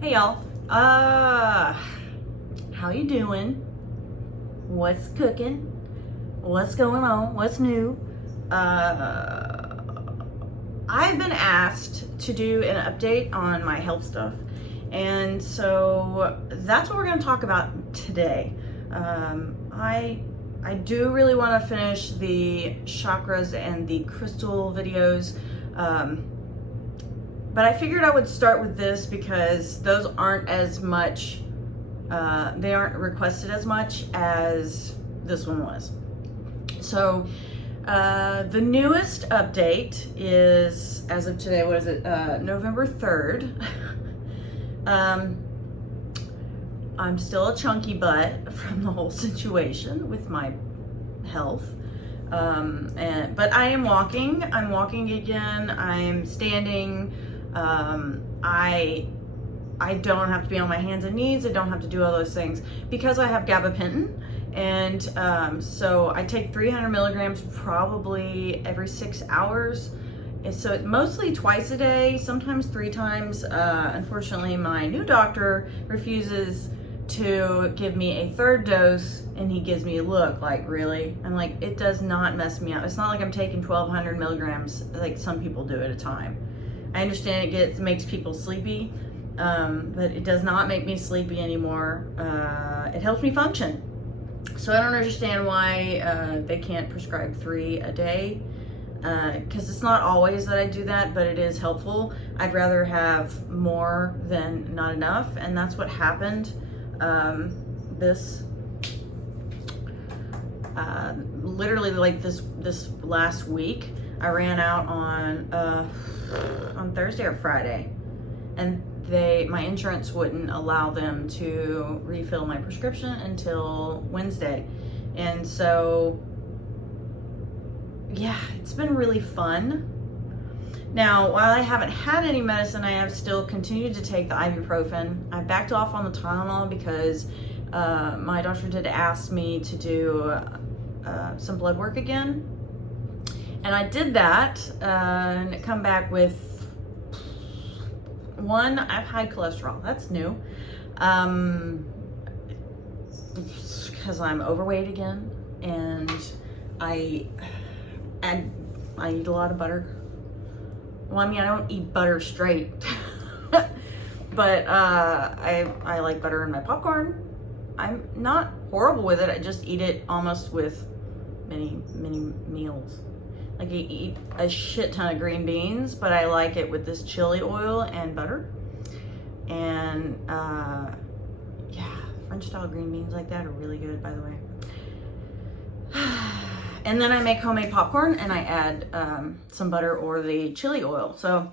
Hey y'all. How you doing? What's cooking? What's going on? What's new? I've been asked to do an update on my health stuff, and so that's what we're going to talk about today. I do really want to finish the chakras and the crystal videos. But I figured I would start with this because those aren't as much, they aren't requested as much as this one was. So the newest update is, as of today, what is it, November 3rd. I'm still a chunky butt from the whole situation with my health. But I am walking. I'm walking again. I'm standing. I don't have to be on my hands and knees. I don't have to do all those things because I have gabapentin. And so I take 300 milligrams probably every 6 hours. And so it's mostly twice a day, sometimes 3 times. Unfortunately, my new doctor refuses to give me a third dose, and he gives me a look like, really? I'm like, it does not mess me up. It's not like I'm taking 1,200 milligrams like some people do at a time. I understand it makes people sleepy, but it does not make me sleepy anymore. It helps me function. So I don't understand why they can't prescribe 3 a day, because it's not always that I do that, but it is helpful. I'd rather have more than not enough, and that's what happened. Literally like this last week, I ran out on Thursday or Friday, and my insurance wouldn't allow them to refill my prescription until Wednesday. And so yeah, it's been really fun. Now, while I haven't had any medicine, I have still continued to take the ibuprofen. I backed off on the Tylenol because my doctor did ask me to do some blood work again. And I did that and it come back with, one, I have high cholesterol. That's new. Because I'm overweight again, and I eat a lot of butter. Well, I mean, I don't eat butter straight, but I like butter in my popcorn. I'm not horrible with it. I just eat it almost with many meals. Like, I eat a shit ton of green beans, but I like it with this chili oil and butter. And yeah, French style green beans like that are really good, by the way. And then I make homemade popcorn and I add some butter or the chili oil. So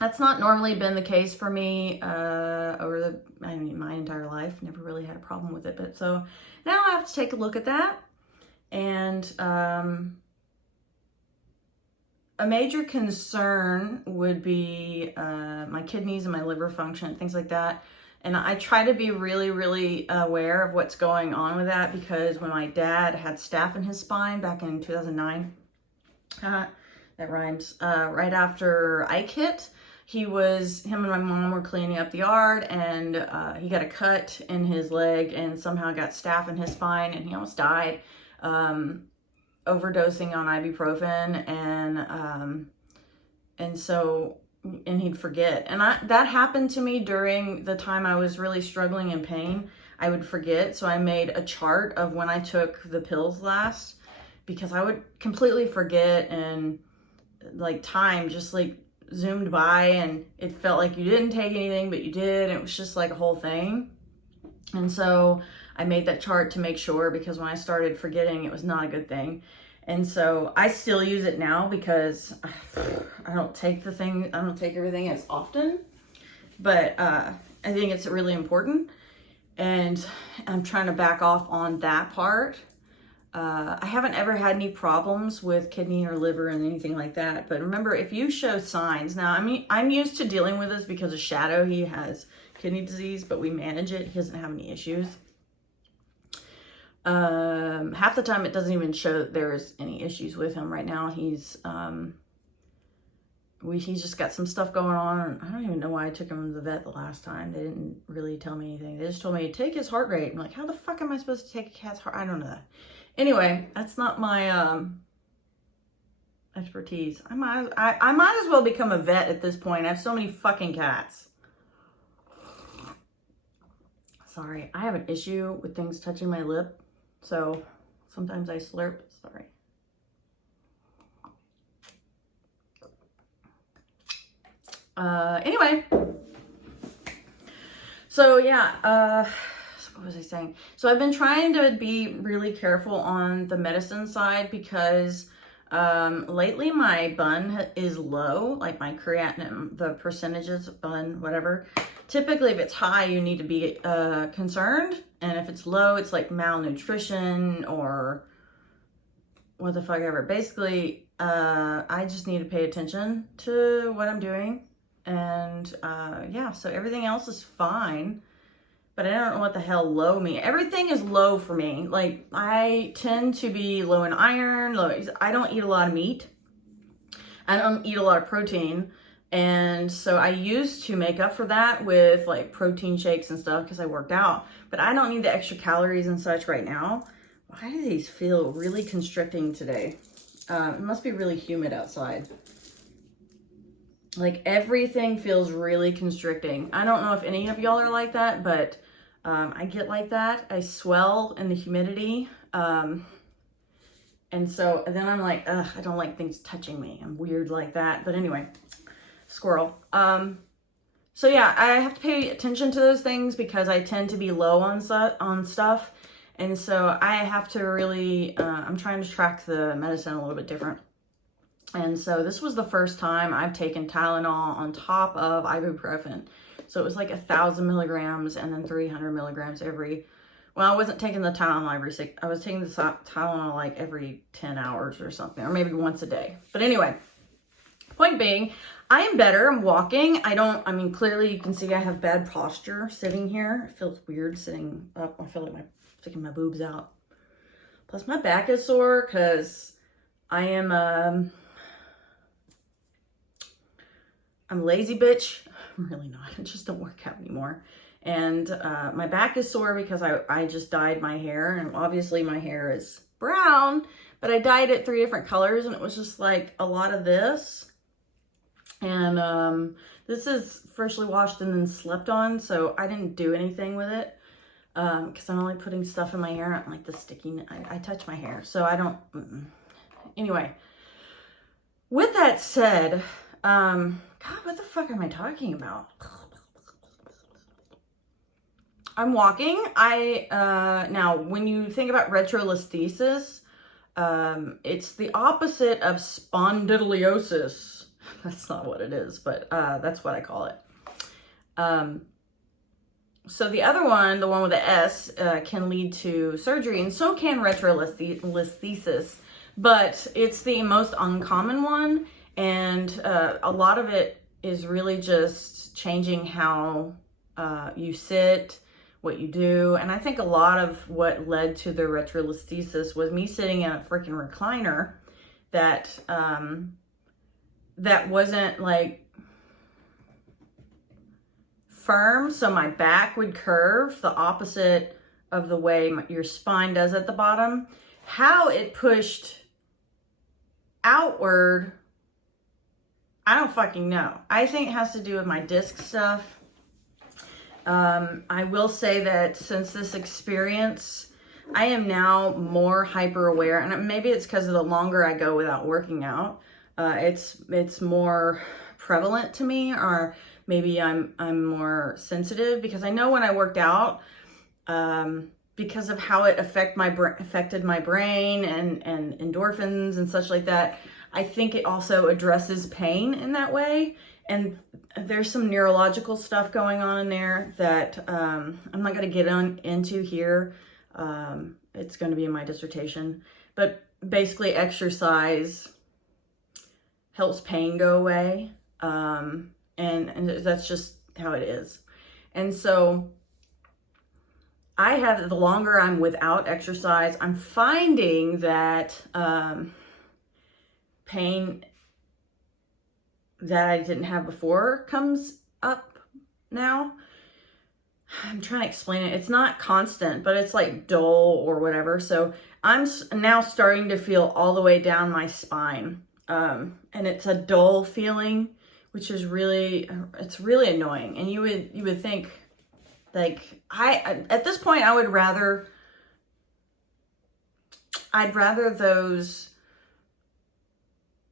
that's not normally been the case for me over my entire life. Never really had a problem with it. But so now I have to take a look at that. And a major concern would be my kidneys and my liver function, things like that. And I try to be really, really aware of what's going on with that, because when my dad had staph in his spine back in 2009, that rhymes, right after Ike hit, him and my mom were cleaning up the yard, and he got a cut in his leg and somehow got staph in his spine, and he almost died, overdosing on ibuprofen, and he'd forget. And that happened to me during the time I was really struggling in pain. I would forget. So I made a chart of when I took the pills last, because I would completely forget, and like time just like zoomed by, and it felt like you didn't take anything, but you did. And it was just like a whole thing. And so I made that chart to make sure, because when I started forgetting, it was not a good thing. And so I still use it now because I don't take everything as often, but I think it's really important, and I'm trying to back off on that part. I haven't ever had any problems with kidney or liver and anything like that. But remember, if you show signs, now, I mean, I'm used to dealing with this because of Shadow. He has kidney disease, but we manage it. He doesn't have any issues. Half the time it doesn't even show that there's any issues with him right now. He's he's just got some stuff going on. And I don't even know why I took him to the vet the last time. They didn't really tell me anything. They just told me, take his heart rate. I'm like, how the fuck am I supposed to take a cat's heart? I don't know that. Anyway, that's not my expertise. I might as well become a vet at this point. I have so many fucking cats. Sorry, I have an issue with things touching my lip. So sometimes I slurp. Sorry. Anyway, so yeah, what was I saying? So I've been trying to be really careful on the medicine side because lately my bun is low, like my creatinine, the percentages of bun, whatever. Typically if it's high, you need to be concerned. And if it's low, it's like malnutrition or what the fuck ever. Basically, I just need to pay attention to what I'm doing. And yeah, so everything else is fine, but I don't know what the hell low means. Everything is low for me. Like I tend to be low in iron, I don't eat a lot of meat. I don't eat a lot of protein. And so I used to make up for that with like protein shakes and stuff because I worked out, but I don't need the extra calories and such right now. Why do these feel really constricting today? It must be really humid outside. Like everything feels really constricting. I don't know if any of y'all are like that, but I get like that. I swell in the humidity. And so then I'm like, ugh, I don't like things touching me. I'm weird like that. But anyway, squirrel. So yeah, I have to pay attention to those things because I tend to be low on stuff. And so I have to really, I'm trying to track the medicine a little bit different. And so this was the first time I've taken Tylenol on top of ibuprofen. So it was like 1,000 milligrams and then 300 milligrams every, well, I wasn't taking the Tylenol every 6, I was taking the Tylenol like every 10 hours or something, or maybe once a day. But anyway, point being, I am better. I'm walking. I mean, clearly you can see I have bad posture sitting here. It feels weird sitting up. I feel like I'm sticking my boobs out. Plus my back is sore because I am, I'm lazy bitch. I'm really not. I just don't work out anymore. And my back is sore because I just dyed my hair. And obviously my hair is brown, but I dyed it 3 different colors. And it was just like a lot of this. And this is freshly washed and then slept on. So I didn't do anything with it because I'm only putting stuff in my hair. I don't like the sticking. I touch my hair. So I don't. Anyway, with that said, God, what the fuck am I talking about? I'm walking. Now, when you think about retrolisthesis, it's the opposite of spondylosis. That's not what it is, but that's what I call it. So the other one, the one with the S, can lead to surgery, and so can retrolisthesis, but it's the most uncommon one. And a lot of it is really just changing how you sit, what you do. And I think a lot of what led to the retrolisthesis was me sitting in a freaking recliner that that wasn't like firm. So my back would curve the opposite of the way your spine does at the bottom. How it pushed outward, I don't fucking know. I think it has to do with my disc stuff. I will say that since this experience, I am now more hyper aware, and maybe it's because of the longer I go without working out. It's more prevalent to me, or maybe I'm more sensitive because I know when I worked out, because of how it affected my brain and endorphins and such like that. I think it also addresses pain in that way. And there's some neurological stuff going on in there that I'm not going to get into here. It's going to be in my dissertation. But basically exercise helps pain go away. And that's just how it is. And so I have, the longer I'm without exercise, I'm finding that pain, that I didn't have before comes up now. I'm trying to explain it. It's not constant, but it's like dull or whatever. So I'm now starting to feel all the way down my spine. And it's a dull feeling, which is it's really annoying. And you would think, like, at this point, I'd rather those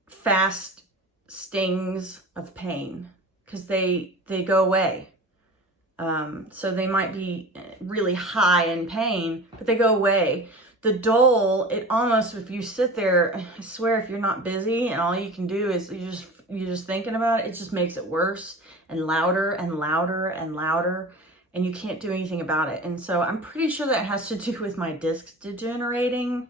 fast stings of pain, because they go away. So they might be really high in pain, but they go away. The dull, it almost, if you sit there, I swear, if you're not busy and all you can do is you're just thinking about it, it just makes it worse and louder and louder and louder, and you can't do anything about it. And so I'm pretty sure that has to do with my discs degenerating,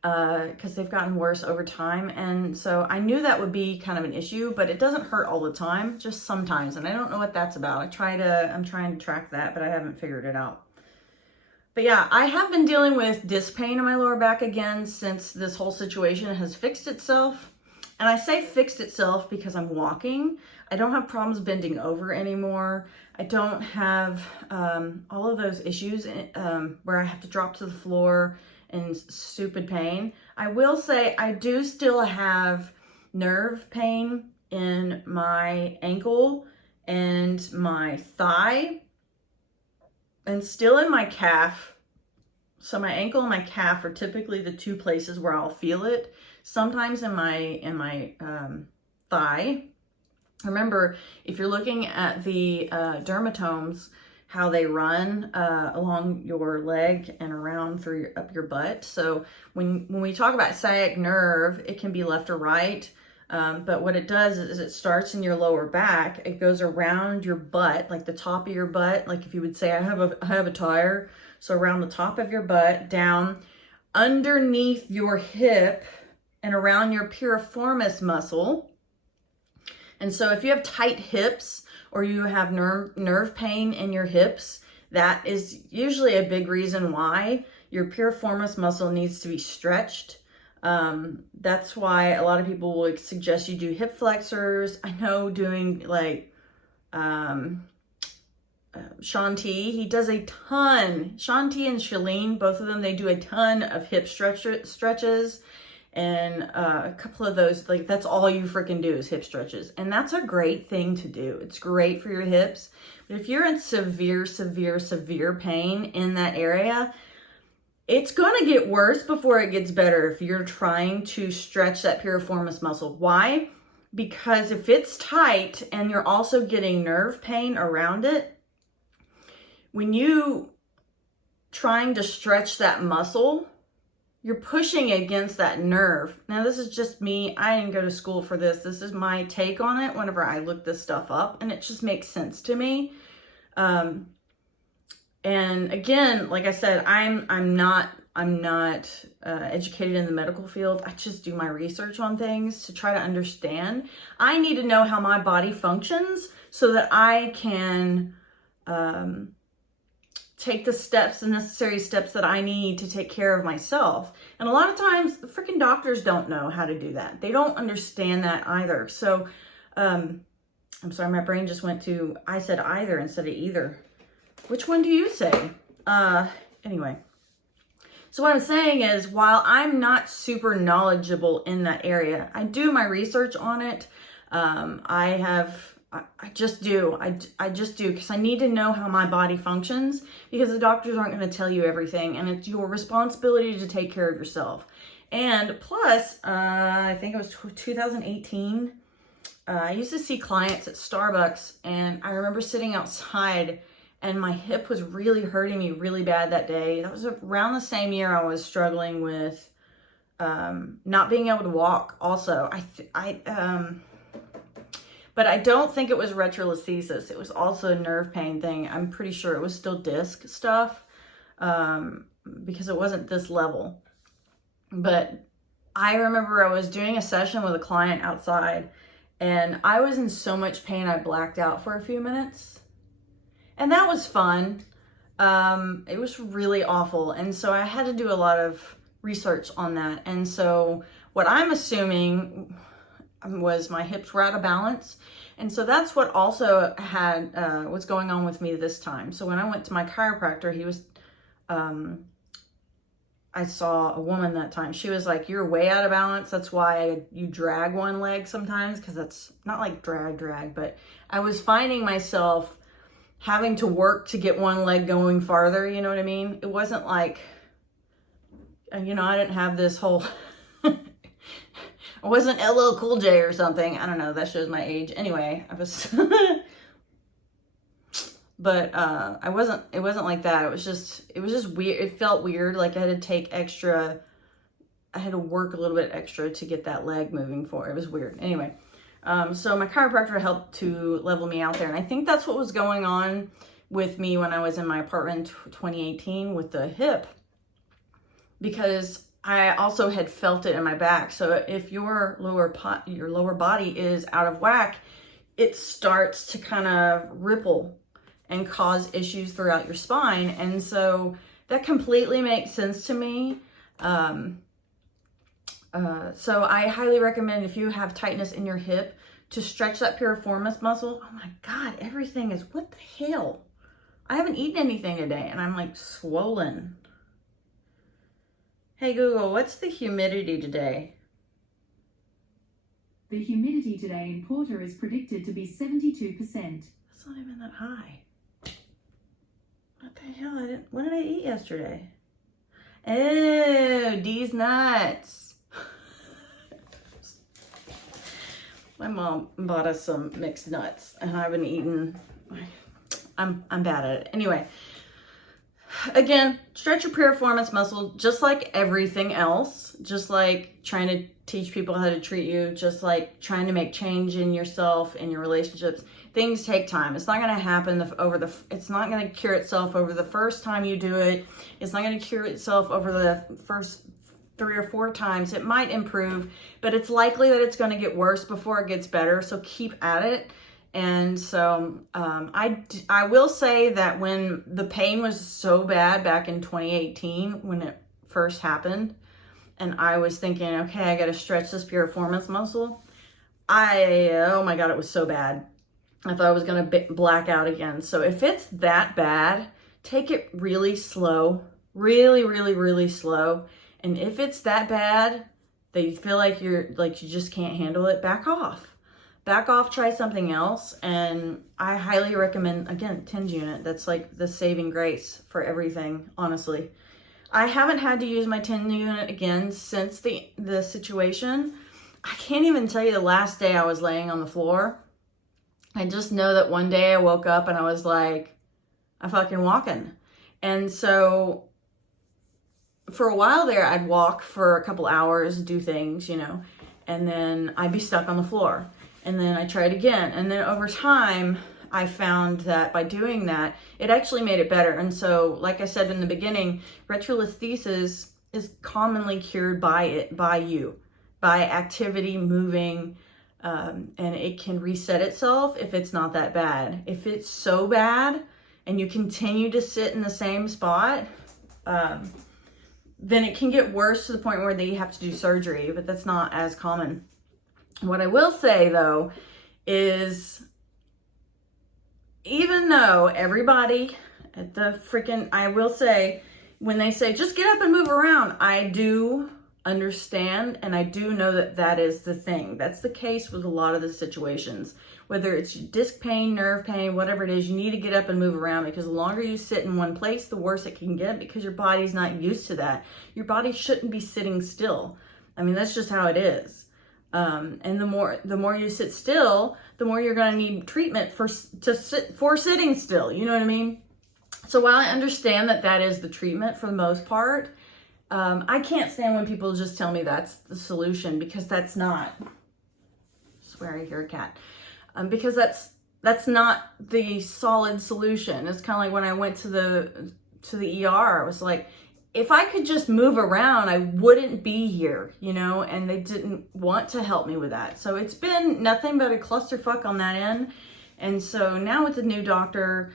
because they've gotten worse over time. And so I knew that would be kind of an issue, but it doesn't hurt all the time, just sometimes. And I don't know what that's about. I'm trying to track that, but I haven't figured it out. But yeah, I have been dealing with disc pain in my lower back again since this whole situation has fixed itself. And I say fixed itself because I'm walking. I don't have problems bending over anymore. I don't have all of those issues where I have to drop to the floor in stupid pain. I will say I do still have nerve pain in my ankle and my thigh, and still in my calf. So my ankle and my calf are typically the two places where I'll feel it. Sometimes in my thigh. Remember, if you're looking at the dermatomes, how they run along your leg and around through up your butt. So when we talk about sciatic nerve, it can be left or right. But what it does is it starts in your lower back. It goes around your butt, like the top of your butt. Like if you would say, I have a tire. So around the top of your butt, down underneath your hip and around your piriformis muscle. And so if you have tight hips or you have nerve pain in your hips, that is usually a big reason why your piriformis muscle needs to be stretched. That's why a lot of people will suggest you do hip flexors. I know doing like Sean T, he does a ton. Sean T and Shalene, both of them, they do a ton of hip stretches. And a couple of those, like, that's all you freaking do is hip stretches. And that's a great thing to do. It's great for your hips. But if you're in severe pain in that area, it's going to get worse before it gets better if you're trying to stretch that piriformis muscle. Why? Because if it's tight and you're also getting nerve pain around it, when you trying to stretch that muscle, you're pushing against that nerve. Now, this is just me. I didn't go to school for this. This is my take on it whenever I look this stuff up, and it just makes sense to me. And again, like I said, I'm not educated in the medical field. I just do my research on things to try to understand. I need to know how my body functions so that I can take the necessary steps that I need to take care of myself. And a lot of times the freaking doctors don't know how to do that. They don't understand that either. So, I'm sorry, my brain just went to, I said either instead of either. Which one do you say? Anyway. So what I'm saying is, while I'm not super knowledgeable in that area, I do my research on it. I just do. I just do, because I need to know how my body functions, because the doctors aren't going to tell you everything, and it's your responsibility to take care of yourself. And plus, I think it was 2018, I used to see clients at Starbucks, and I remember sitting outside, and my hip was really hurting me really bad that day. That was around the same year I was struggling with not being able to walk also. But I don't think it was retrolisthesis. It was also a nerve pain thing. I'm pretty sure it was still disc stuff because it wasn't this level. But I remember I was doing a session with a client outside, and I was in so much pain I blacked out for a few minutes. And that was fun. It was really awful. And so I had to do a lot of research on that. And so what I'm assuming was my hips were out of balance. And so that's what also had, what's going on with me this time. So when I went to my chiropractor, he was, I saw a woman that time. She was like, you're way out of balance. That's why you drag one leg sometimes, because that's not like drag, but I was finding myself having to work to get one leg going farther. You know what I mean? It wasn't like, you know, I didn't have this whole, I wasn't LL Cool J or something. I don't know. That shows my age. Anyway, I was, but it wasn't like that. It was just weird. It felt weird. Like I had to work a little bit extra to get that leg moving forward. It was weird. Anyway, so my chiropractor helped to level me out there. And I think that's what was going on with me when I was in my apartment in 2018 with the hip, because I also had felt it in my back. So if your lower body is out of whack, it starts to kind of ripple and cause issues throughout your spine. And so that completely makes sense to me. So I highly recommend, if you have tightness in your hip, to stretch that piriformis muscle. Oh my God, everything is, what the hell? I haven't eaten anything today and I'm like swollen. Hey Google, what's the humidity today? The humidity today in Porter is predicted to be 72%. That's not even that high. What the hell? What did I eat yesterday? Oh, these nuts. My mom bought us some mixed nuts and I've been eating. I'm bad at it. Anyway, again, stretch your piriformis muscle just like everything else, just like trying to teach people how to treat you, just like trying to make change in yourself and your relationships. Things take time. It's not going to happen it's not going to cure itself over the first time you do it. It's not going to cure itself over the first 3 or 4 times. It might improve, but it's likely that it's going to get worse before it gets better. So keep at it. And so I will say that when the pain was so bad back in 2018, when it first happened, and I was thinking, okay, I got to stretch this piriformis muscle. Oh my God, it was so bad. I thought I was going to black out again. So if it's that bad, take it really slow, really, really, really slow. And if it's that bad that you feel like you just can't handle it, back off. Back off, try something else. And I highly recommend, again, TENS unit. That's like the saving grace for everything, honestly. I haven't had to use my TENS unit again since the situation. I can't even tell you the last day I was laying on the floor. I just know that one day I woke up and I was like, I'm fucking walking. And so for a while there, I'd walk for a couple hours, do things, you know, and then I'd be stuck on the floor. And then I tried again. And then over time, I found that by doing that, it actually made it better. And so, like I said in the beginning, retrolisthesis is commonly cured by activity, moving, and it can reset itself if it's not that bad. If it's so bad and you continue to sit in the same spot, then it can get worse to the point where they have to do surgery, but that's not as common. What I will say though is, even though everybody at the I will say, when they say just get up and move around, I do understand, and I do know that that is the thing. That's the case with a lot of the situations. Whether it's disc pain, nerve pain, whatever it is, you need to get up and move around, because the longer you sit in one place, the worse it can get, because your body's not used to that. Your body shouldn't be sitting still. I mean, that's just how it is. And the more you sit still, the more you're going to need treatment for sitting still. You know what I mean? So while I understand that that is the treatment for the most part, I can't stand when people just tell me that's the solution, because that's not. I swear I hear a cat. Because that's not the solid solution. It's kind of like when I went to the ER, I was like, if I could just move around, I wouldn't be here, you know, and they didn't want to help me with that. So it's been nothing but a clusterfuck on that end. And so now with the new doctor,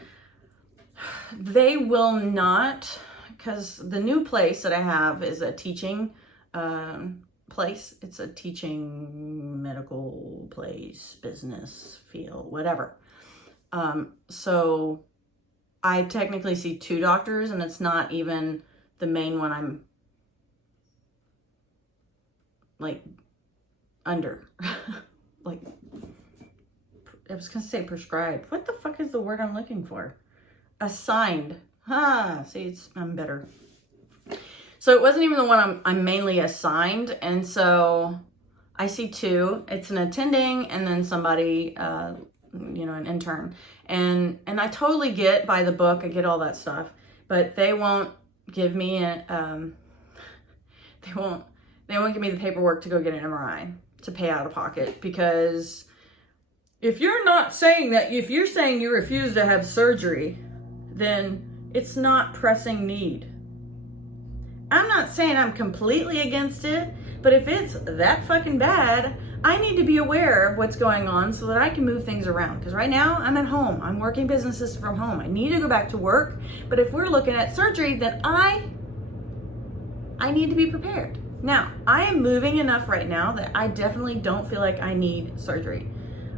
they will not, because the new place that I have is a teaching place. It's a teaching medical place, business field, whatever. So I technically see 2 doctors, and it's not even the main one I'm like under. Like, I was gonna say prescribed. What the fuck is the word I'm looking for? Assigned. See, I'm better. So it wasn't even the one I'm mainly assigned, and so I see 2. It's an attending and then somebody, an intern. And I totally get by the book, I get all that stuff, but they won't give me they won't give me the paperwork to go get an MRI, to pay out of pocket, because if you're saying you refuse to have surgery, then it's not pressing need. I'm not saying I'm completely against it, but if it's that fucking bad, I need to be aware of what's going on so that I can move things around. Because right now I'm at home. I'm working businesses from home. I need to go back to work. But if we're looking at surgery, then I need to be prepared. Now, I am moving enough right now that I definitely don't feel like I need surgery.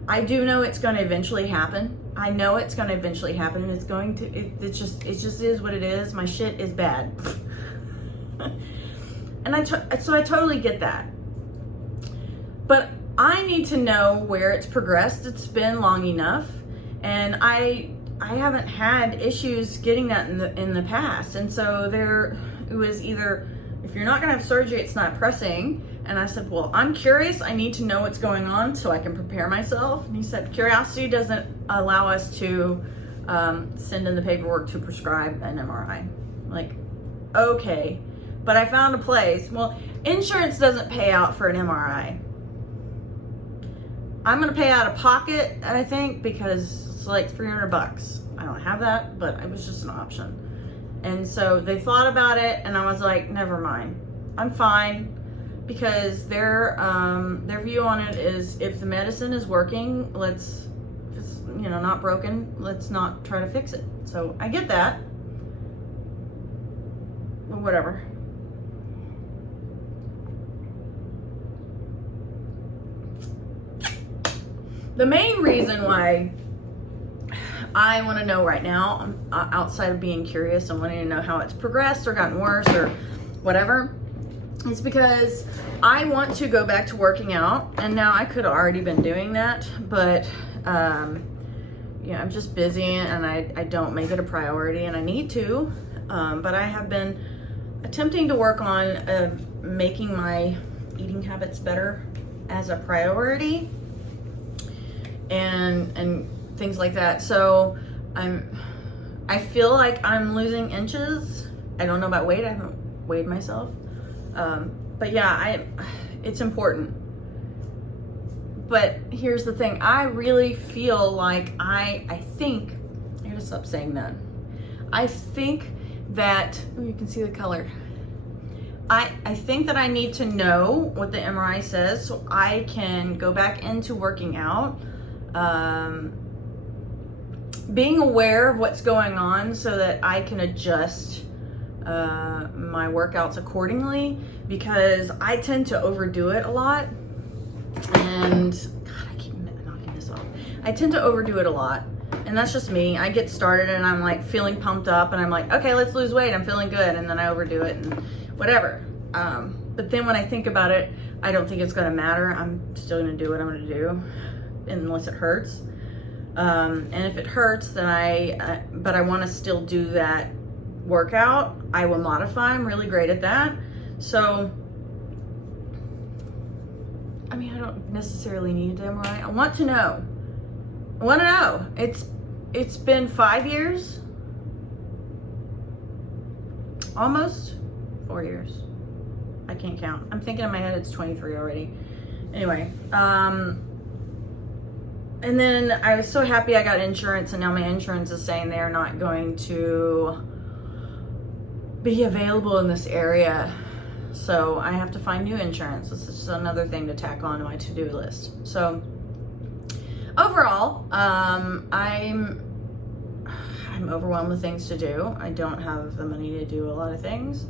I do know it's going to eventually happen. I know it's going to eventually happen, and it just is what it is. My shit is bad. And so I totally get that. But I need to know where it's progressed. It's been long enough, and I haven't had issues getting that in the past. And so it was either, if you're not going to have surgery, it's not pressing. And I said, well, I'm curious. I need to know what's going on so I can prepare myself. And he said, curiosity doesn't allow us to send in the paperwork to prescribe an MRI. I'm like, okay. But I found a place. Well, insurance doesn't pay out for an MRI. I'm going to pay out of pocket, I think, because it's like $300. I don't have that, but it was just an option. And so they thought about it, and I was like, never mind. I'm fine, because their view on it is, if the medicine is working, if it's not broken, let's not try to fix it. So I get that. But whatever. The main reason why I want to know right now, outside of being curious and wanting to know how it's progressed or gotten worse or whatever, is because I want to go back to working out. And now I could have already been doing that, but I'm just busy, and I don't make it a priority, and I need to. But I have been attempting to work on making my eating habits better as a priority, and things like that. So I feel like I'm losing inches. I don't know about weight. I haven't weighed myself. But yeah, it's important. But here's the thing. I really feel like I think, I gotta stop saying that. I think that, you can see the color. I think that I need to know what the MRI says so I can go back into working out. Being aware of what's going on so that I can adjust my workouts accordingly, because I tend to overdo it a lot. And God, I keep knocking this off. I tend to overdo it a lot, and that's just me. I get started and I'm like feeling pumped up, and I'm like, okay, let's lose weight. I'm feeling good, and then I overdo it and whatever. But then when I think about it, I don't think it's gonna matter. I'm still gonna do what I'm gonna do, unless it hurts. And if it hurts, then but I want to still do that workout, I will modify. I'm really great at that. So, I mean, I don't necessarily need an MRI. I want to know. It's been 5 years, almost 4 years. I can't count. I'm thinking in my head it's 23 already. Anyway, and then I was so happy I got insurance, and now my insurance is saying they're not going to be available in this area. So I have to find new insurance. This is just another thing to tack on to my to-do list. So overall, I'm overwhelmed with things to do. I don't have the money to do a lot of things.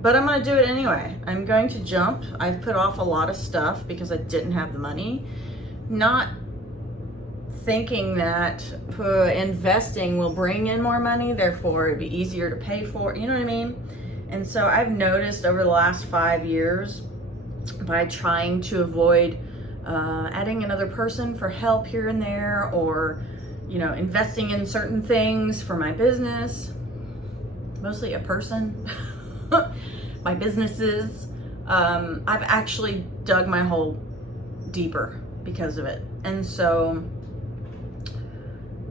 But I'm gonna do it anyway. I'm going to jump. I've put off a lot of stuff because I didn't have the money. Not thinking that investing will bring in more money, therefore it'd be easier to pay for, you know what I mean? And so I've noticed over the last 5 years, by trying to avoid adding another person for help here and there, or, you know, investing in certain things for my business, mostly a person, my businesses, I've actually dug my hole deeper because of it. And so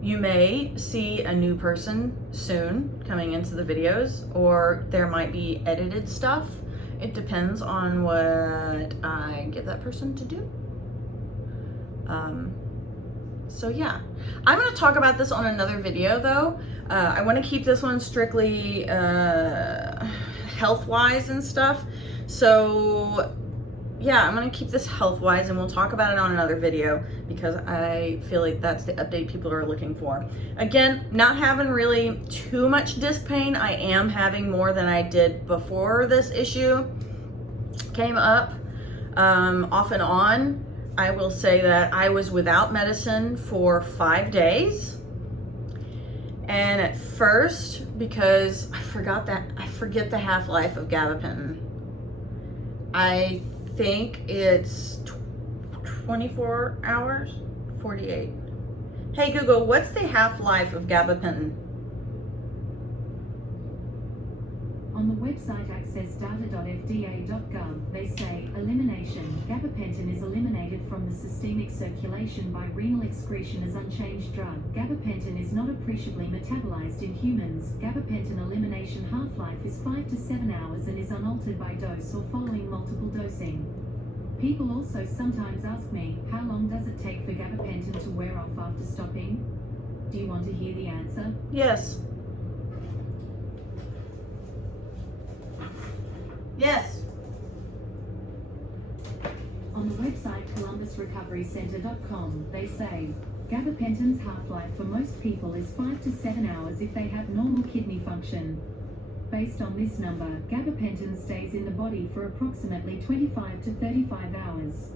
you may see a new person soon coming into the videos, or there might be edited stuff. It depends on what I get that person to do. So yeah, I'm going to talk about this on another video though. I want to keep this one strictly health-wise and stuff. So yeah, I'm going to keep this health-wise, and we'll talk about it on another video because I feel like that's the update people are looking for. Again, not having really too much disc pain. I am having more than I did before this issue came up, off and on. I will say that I was without medicine for 5 days. And at first, because I forget the half-life of gabapentin. I think it's 24 hours, 48. Hey Google, what's the half-life of gabapentin? On the website accessdata.fda.gov, they say, elimination. Gabapentin is eliminated from the systemic circulation by renal excretion as unchanged drug. Gabapentin is not appreciably metabolized in humans. Gabapentin elimination half-life is 5 to 7 hours and is unaltered by dose or following multiple dosing. People also sometimes ask me, how long does it take for gabapentin to wear off after stopping? Do you want to hear the answer? Yes. Yes. On the website columbusrecoverycenter.com, they say, gabapentin's half-life for most people is 5 to 7 hours if they have normal kidney function. Based on this number, gabapentin stays in the body for approximately 25 to 35 hours.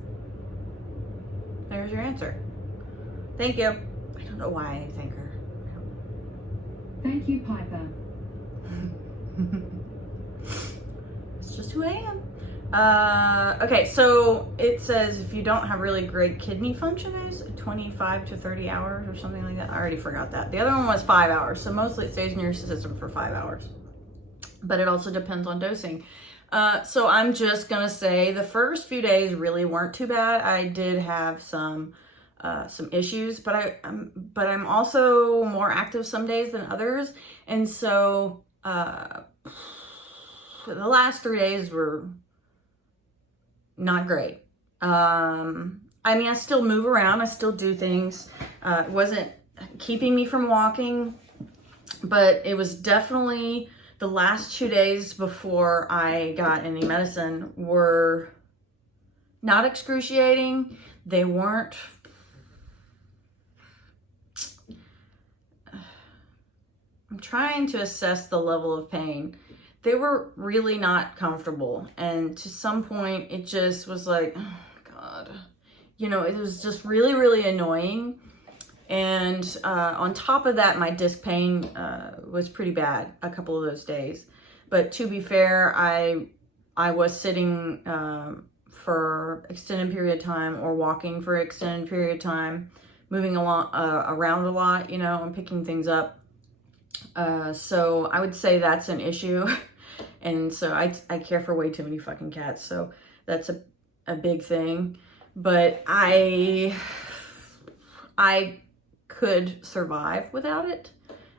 There's your answer. Thank you. I don't know why I thank her. Thank you, Piper. It's just who I am. Okay, so it says if you don't have really great kidney function, is 25 to 30 hours or something like that. I already forgot that. The other one was 5 hours, so mostly it stays in your system for 5 hours. But it also depends on dosing. So I'm just gonna say the first few days really weren't too bad. I did have some issues, but I'm also more active some days than others, and so the last 3 days were not great. I mean, I still move around, I still do things. It wasn't keeping me from walking, but it was definitely the last 2 days before I got any medicine were not excruciating. They weren't. I'm trying to assess the level of pain. They were really not comfortable. And to some point, it just was like, oh God, you know, it was just really, really annoying. And on top of that, my disc pain was pretty bad a couple of those days. But to be fair, I was sitting for extended period of time or walking for an extended period of time, moving along around a lot, you know, and picking things up. So I would say that's an issue. And so I care for way too many fucking cats. So that's a big thing. But I could survive without it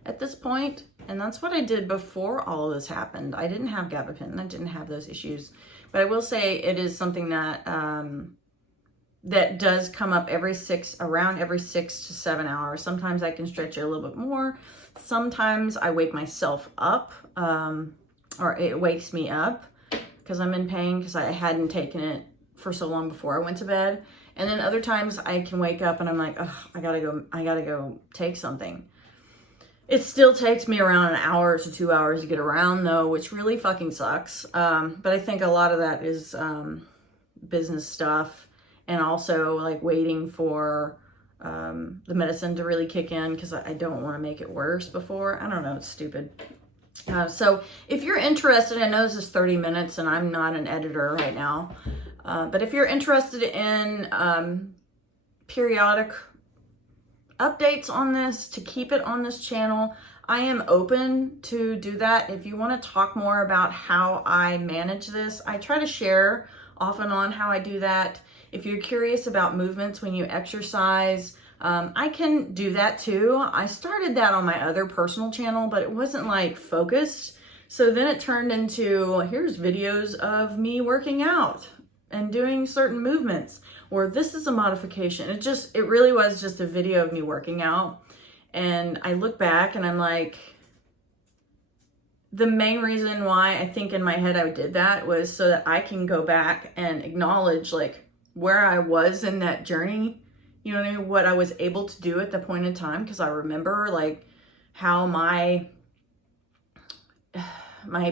at this point. And that's what I did before all of this happened. I didn't have gabapentin. I didn't have those issues. But I will say it is something that that does come up around every 6 to 7 hours. Sometimes I can stretch it a little bit more. Sometimes I wake myself up, or it wakes me up because I'm in pain because I hadn't taken it for so long before I went to bed. And then other times I can wake up and I'm like, oh, I gotta go take something. It still takes me around an hour to 2 hours to get around though, which really fucking sucks. But I think a lot of that is business stuff, and also like waiting for the medicine to really kick in, because I don't want to make it worse before. I don't know, it's stupid. So if you're interested, I know this is 30 minutes and I'm not an editor right now, but if you're interested in periodic updates on this, to keep it on this channel, I am open to do that. If you want to talk more about how I manage this, I try to share off and on how I do that. If you're curious about movements when you exercise, I can do that too. I started that on my other personal channel, but it wasn't like focused. So then it turned into, here's videos of me working out and doing certain movements, or this is a modification. It really was just a video of me working out. And I look back and I'm like, the main reason why I think in my head I did that was so that I can go back and acknowledge like where I was in that journey, you know what I mean? What I was able to do at the point in time, because I remember like how my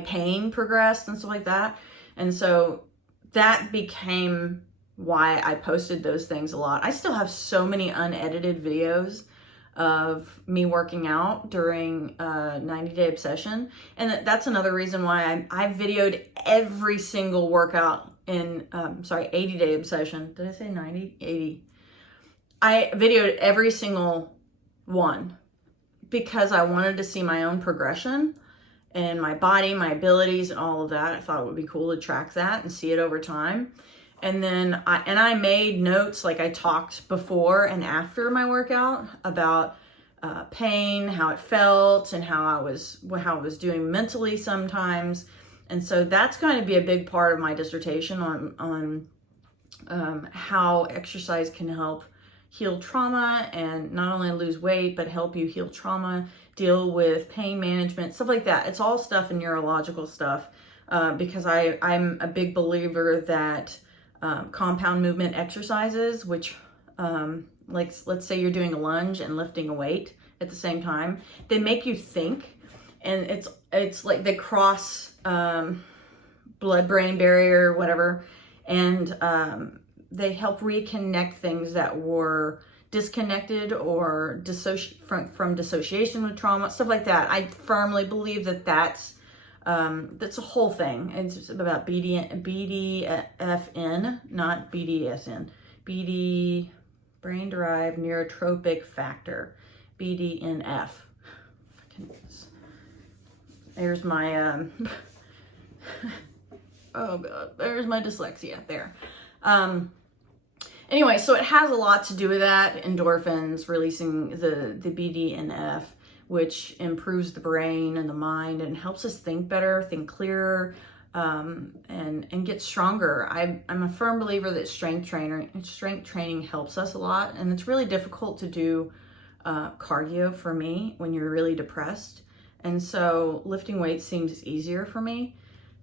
pain progressed and stuff like that. And so that became why I posted those things a lot. I still have so many unedited videos of me working out during 90-day obsession. And that's another reason why I videoed every single workout in, 80-day obsession. Did I say 90? 80. I videoed every single one because I wanted to see my own progression and my body, my abilities, and all of that. I thought it would be cool to track that and see it over time. And then I made notes, like I talked before and after my workout about pain, how it felt, and how I was doing mentally sometimes. And so that's going to be a big part of my dissertation on how exercise can help heal trauma, and not only lose weight, but help you heal trauma, deal with pain management, stuff like that. It's all stuff and neurological stuff, because I'm a big believer that compound movement exercises, which like let's say you're doing a lunge and lifting a weight at the same time, they make you think, and it's like they cross blood-brain barrier, whatever, and they help reconnect things that were disconnected or from dissociation with trauma, stuff like that. I firmly believe that that's a whole thing. It's about BDFN, not BDSN. BD, brain-derived neurotropic factor, BDNF. There's my, oh God, there's my dyslexia there. Anyway, so it has a lot to do with that. Endorphins, releasing the BDNF, which improves the brain and the mind and helps us think better, think clearer, and get stronger. I'm a firm believer that strength training helps us a lot, and it's really difficult to do cardio for me when you're really depressed. And so lifting weights seems easier for me.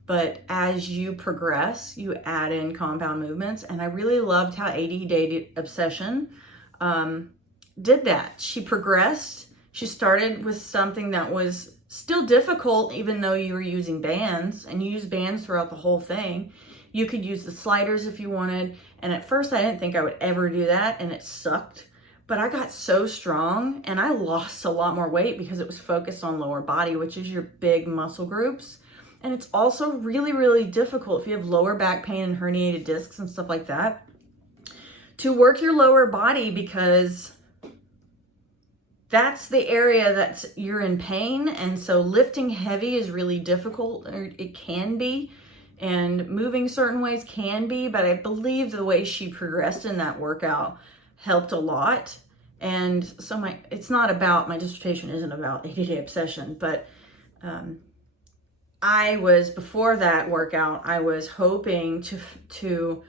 But as you progress, you add in compound movements. And I really loved how 80-Day Obsession did that. She progressed. She started with something that was still difficult, even though you were using bands, and you use bands throughout the whole thing. You could use the sliders if you wanted. And at first I didn't think I would ever do that, and it sucked. But I got so strong, and I lost a lot more weight because it was focused on lower body, which is your big muscle groups. And it's also really, really difficult if you have lower back pain and herniated discs and stuff like that to work your lower body, because that's the area that you're in pain. And so lifting heavy is really difficult, or it can be, and moving certain ways can be, but I believe the way she progressed in that workout helped a lot. And so my dissertation isn't about 80-Day Obsession, but before that workout, I was hoping to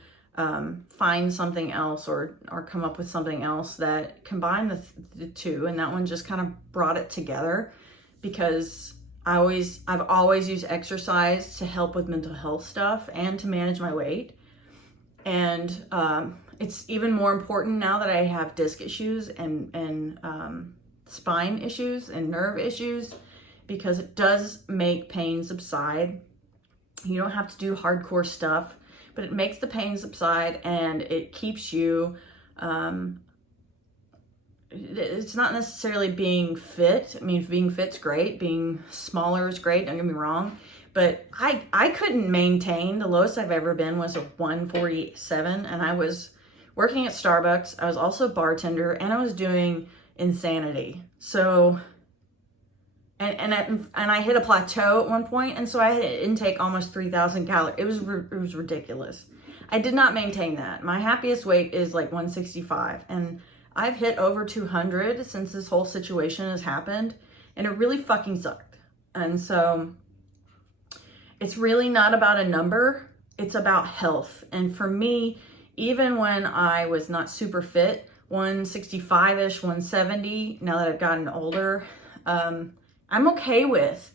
find something else or come up with something else that combined the two. And that one just kind of brought it together, because I've always used exercise to help with mental health stuff and to manage my weight. And it's even more important now that I have disc issues and spine issues and nerve issues, because it does make pain subside. You don't have to do hardcore stuff, but it makes the pain subside, and it keeps you, it's not necessarily being fit. I mean, being fit's great. Being smaller is great, don't get me wrong. But I couldn't maintain. The lowest I've ever been was a 147, and I was working at Starbucks. I was also a bartender, and I was doing Insanity. So, and I hit a plateau at one point, and so I had to intake almost 3,000 calories. It was ridiculous. I did not maintain that. My happiest weight is like 165, and I've hit over 200 since this whole situation has happened, and it really fucking sucked. And so it's really not about a number, it's about health. And for me, even when I was not super fit, 165-ish, 170, now that I've gotten older, I'm okay with.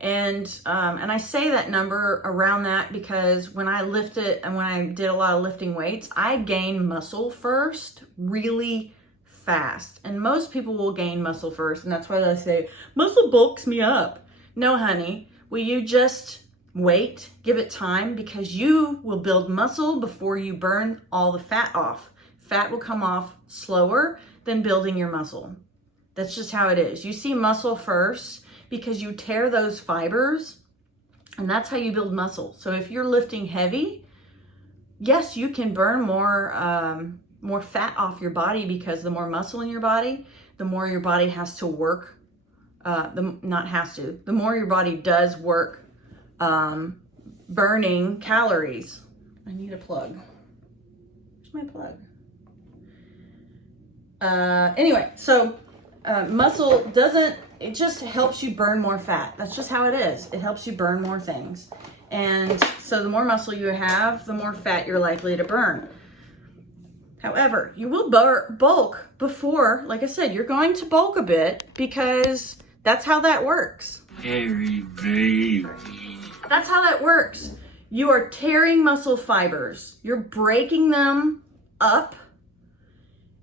And I say that number around that because when I lifted and when I did a lot of lifting weights, I gained muscle first really fast. And most people will gain muscle first, and that's why they say, muscle bulks me up. No, honey, will you just wait, give it time, because you will build muscle before you burn all the fat off. Fat will come off slower than building your muscle. That's just how it is. You see muscle first because you tear those fibers, and that's how you build muscle. So if you're lifting heavy, yes, you can burn more fat off your body, because the more muscle in your body, the more your body has to work, the more your body does work burning calories. I need a plug. Where's my plug? Anyway, so muscle it just helps you burn more fat. That's just how it is. It helps you burn more things. And so the more muscle you have, the more fat you're likely to burn. However, you will bulk before, like I said, you're going to bulk a bit, because that's how that works. Hairy baby. That's how that works. You are tearing muscle fibers. You're breaking them up.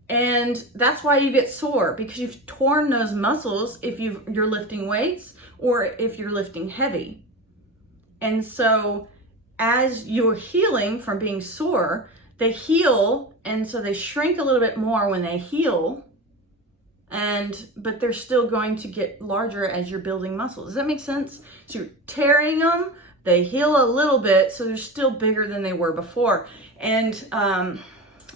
And that's why you get sore, because you've torn those muscles if you're lifting weights or if you're lifting heavy. And so as you're healing from being sore, they heal, and so they shrink a little bit more when they heal, but they're still going to get larger as you're building muscle. Does that make sense? So you're tearing them, they heal a little bit, so they're still bigger than they were before. And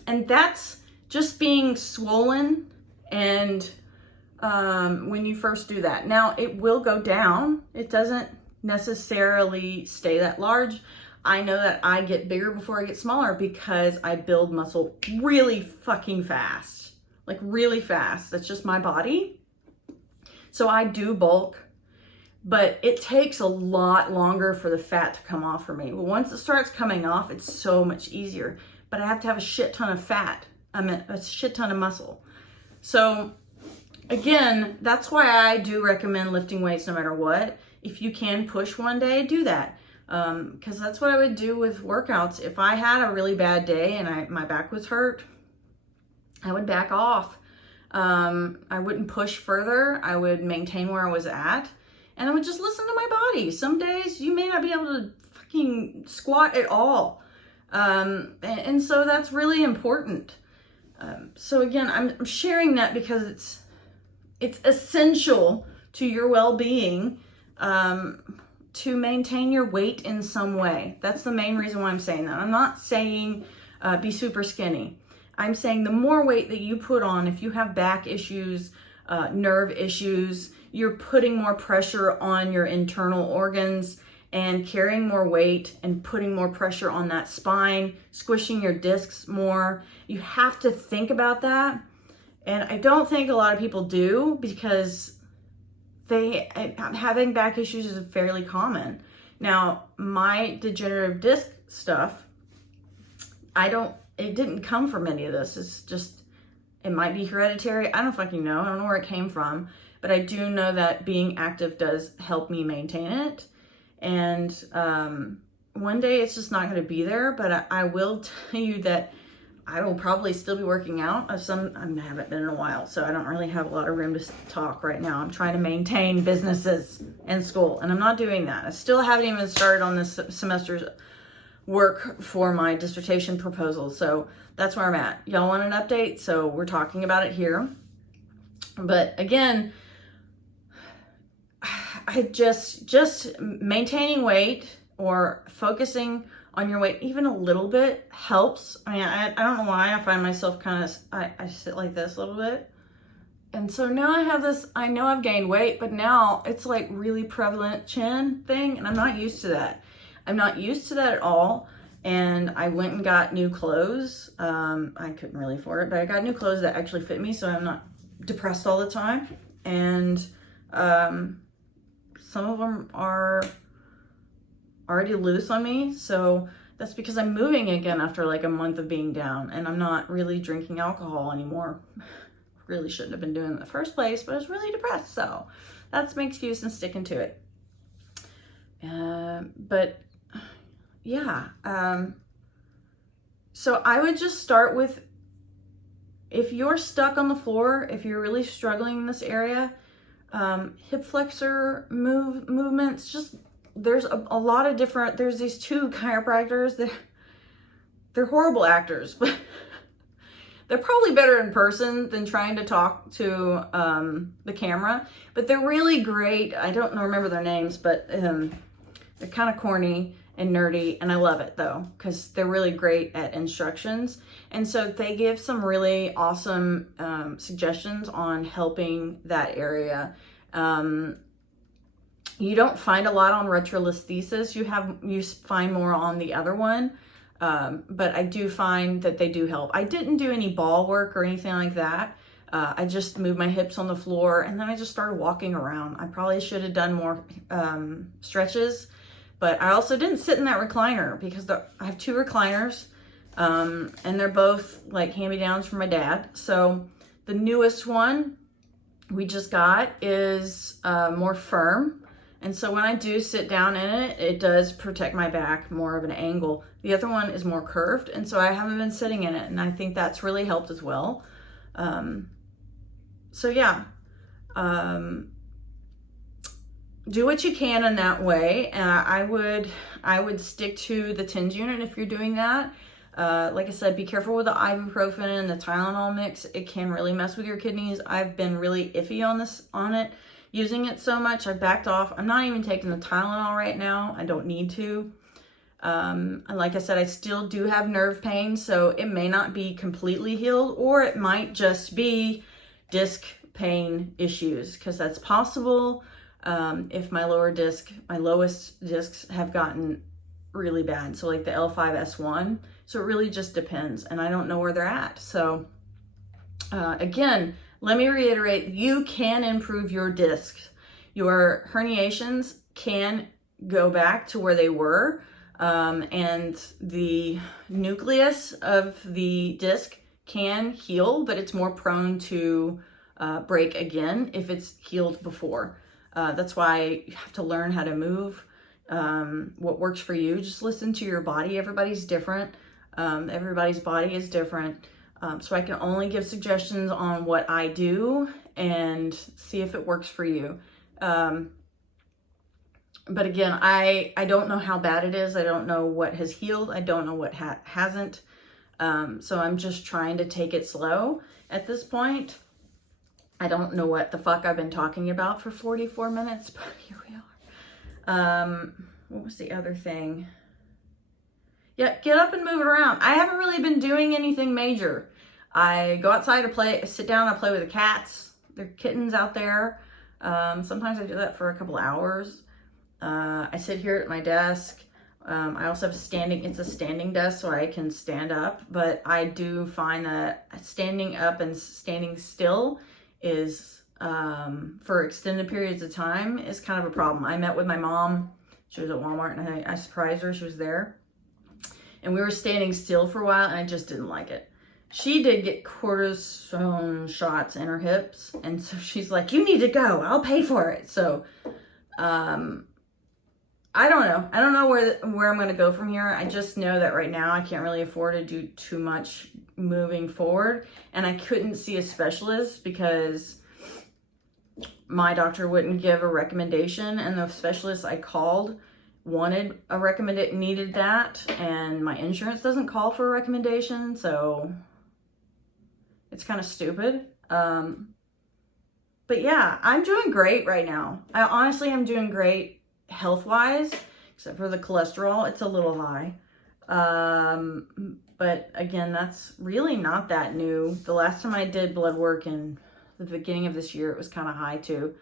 that's just being swollen, and when you first do that. Now, it will go down. It doesn't necessarily stay that large. I know that I get bigger before I get smaller because I build muscle really fucking fast. Like really fast. That's just my body. So I do bulk, but it takes a lot longer for the fat to come off for me. But once it starts coming off, it's so much easier. But I have to have a shit ton of fat. A shit ton of muscle. So again, that's why I do recommend lifting weights no matter what. If you can push one day, do that. Because that's what I would do with workouts. If I had a really bad day and my back was hurt, I would back off. I wouldn't push further. I would maintain where I was at, and I would just listen to my body. Some days you may not be able to fucking squat at all. And so that's really important. So again, I'm sharing that because it's essential to your well-being, to maintain your weight in some way. That's the main reason why I'm saying that. I'm not saying be super skinny. I'm saying the more weight that you put on, if you have back issues, nerve issues, you're putting more pressure on your internal organs and carrying more weight and putting more pressure on that spine, squishing your discs more. You have to think about that. And I don't think a lot of people do, because having back issues is fairly common. Now, my degenerative disc stuff, it didn't come from any of this. It's just, it might be hereditary. I don't fucking know. I don't know where it came from, but I do know that being active does help me maintain it. And one day it's just not going to be there, but I will tell you that I will probably still be working out. I haven't been in a while, so I don't really have a lot of room to talk right now. I'm trying to maintain businesses and school, and I'm not doing that. I still haven't even started on this semester's work for my dissertation proposal, so that's where I'm at. Y'all want an update? So we're talking about it here. But again, I just maintaining weight or focusing on your weight even a little bit helps. I mean, I don't know why I find myself kind of, I sit like this a little bit. And so now I have this, I know I've gained weight, but now it's like really prevalent chin thing. And I'm not used to that. I'm not used to that at all. And I went and got new clothes. I couldn't really afford it, but I got new clothes that actually fit me, so I'm not depressed all the time. And some of them are already loose on me, so that's because I'm moving again after like a month of being down, and I'm not really drinking alcohol anymore. Really shouldn't have been doing it in the first place, but I was really depressed, so that's my excuse and sticking to it. But yeah, so I would just start with, if you're stuck on the floor, if you're really struggling in this area, hip flexor movements, just, there's a lot of different, there's these two chiropractors, they're horrible actors, but they're probably better in person than trying to talk to the camera, but they're really great. I don't remember their names, but they're kind of corny and nerdy, and I love it though, because they're really great at instructions. And so they give some really awesome suggestions on helping that area. You don't find a lot on retrolisthesis. You find more on the other one. But I do find that they do help. I didn't do any ball work or anything like that. I just moved my hips on the floor, and then I just started walking around. I probably should have done more stretches, but I also didn't sit in that recliner because I have two recliners, and they're both like hand-me-downs from my dad. So the newest one we just got is more firm. And so when I do sit down in it, it does protect my back, more of an angle. The other one is more curved, and so I haven't been sitting in it, and I think that's really helped as well. So yeah, do what you can in that way. I would stick to the TENS unit if you're doing that. Like I said, be careful with the ibuprofen and the Tylenol mix. It can really mess with your kidneys. I've been really iffy on it. Using it so much, I backed off. I'm not even taking the Tylenol right now. I don't need to. And like I said, I still do have nerve pain, so it may not be completely healed, or it might just be disc pain issues, because that's possible. If my lowest discs have gotten really bad, so like the L5-S1. So it really just depends, and I don't know where they're at. So again, let me reiterate, you can improve your discs. Your herniations can go back to where they were, and the nucleus of the disc can heal, but it's more prone to break again if it's healed before. That's why you have to learn how to move, what works for you. Just listen to your body. Everybody's different. Everybody's body is different. So I can only give suggestions on what I do and see if it works for you. But again, I don't know how bad it is. I don't know what has healed. I don't know what hasn't. So I'm just trying to take it slow at this point. I don't know what the fuck I've been talking about for 44 minutes, but here we are. What was the other thing? Yeah, get up and move it around. I haven't really been doing anything major. I go outside to play, sit down, I play with the cats. There are kittens out there. Sometimes I do that for a couple hours. I sit here at my desk. I also have it's a standing desk, so I can stand up, but I do find that standing up and standing still is, for extended periods of time, is kind of a problem. I met with my mom. She was at Walmart, and I surprised her. She was there. And we were standing still for a while, and I just didn't like it. She did get cortisone shots in her hips, and so she's like, you need to go. I'll pay for it. So I don't know. I don't know where I'm going to go from here. I just know that right now I can't really afford to do too much moving forward. And I couldn't see a specialist because my doctor wouldn't give a recommendation. And the specialist I called wanted a needed that. And my insurance doesn't call for a recommendation. So it's kind of stupid. But yeah, I'm doing great right now. I honestly am doing great health-wise, except for the cholesterol. It's a little high. But again, that's really not that new. The last time I did blood work in the beginning of this year, it was kind of high too.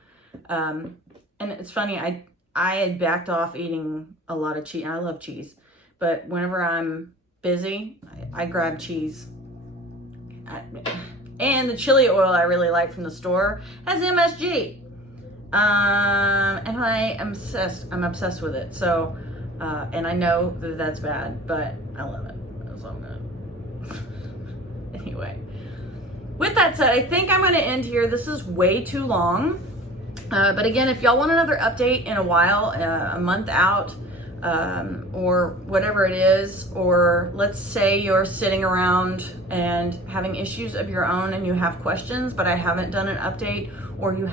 And it's funny, I had backed off eating a lot of cheese. I love cheese. But whenever I'm busy, I grab cheese. And the chili oil I really like from the store has MSG. And I am obsessed. I'm obsessed with it. So, and I know that that's bad, but I love it. It's so good. Anyway, with that said, I think I'm going to end here. This is way too long. But again, if y'all want another update in a while, a month out, or whatever it is, or let's say you're sitting around and having issues of your own and you have questions, but I haven't done an update, or you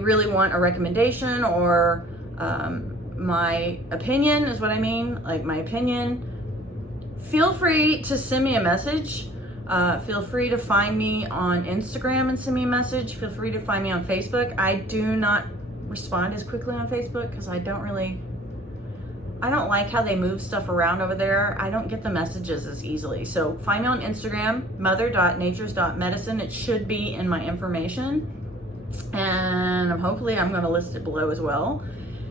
really want a recommendation, or my opinion is what I mean, like my opinion, feel free to send me a message. Feel free to find me on Instagram and send me a message. Feel free to find me on Facebook. I do not respond as quickly on Facebook because I don't like how they move stuff around over there. I don't get the messages as easily. So find me on Instagram, Mother.Natures.Medicine. It should be in my information. And hopefully I'm going to list it below as well.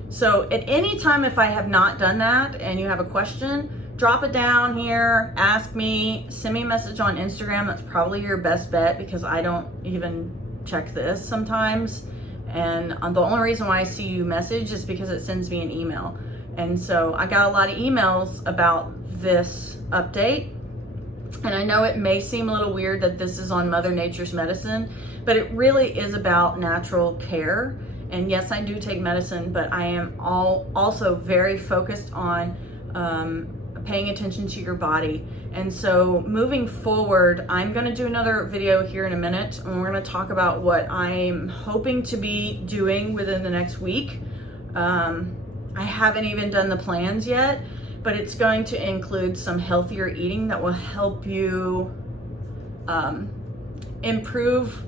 So at any time, if I have not done that and you have a question, drop it down here, ask me, send me a message on Instagram. That's probably your best bet because I don't even check this sometimes. And the only reason why I see you message is because it sends me an email. And so I got a lot of emails about this update. And I know it may seem a little weird that this is on Mother.Nature's.Medicine, but it really is about natural care. And yes, I do take medicine, but I am also very focused on paying attention to your body. And so moving forward, I'm going to do another video here in a minute, and we're going to talk about what I'm hoping to be doing within the next week. I haven't even done the plans yet, but it's going to include some healthier eating that will help you improve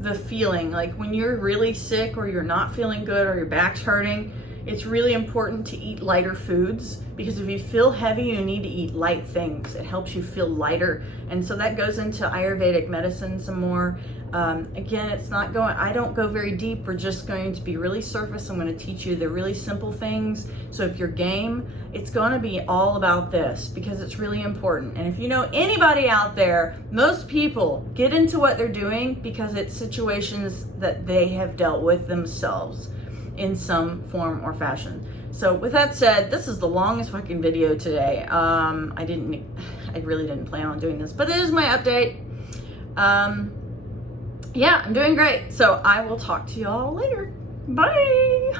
the feeling. Like when you're really sick or you're not feeling good or your back's hurting, it's really important to eat lighter foods, because if you feel heavy, you need to eat light things. It helps you feel lighter. And so that goes into Ayurvedic medicine some more. Again, I don't go very deep. We're just going to be really surface. I'm going to teach you the really simple things. So if you're game, it's going to be all about this because it's really important. And if you know anybody out there, most people get into what they're doing because it's situations that they have dealt with themselves in some form or fashion. So with that said, this is the longest fucking video today. I really didn't plan on doing this, but it is my update. Yeah, I'm doing great. So I will talk to y'all later. Bye.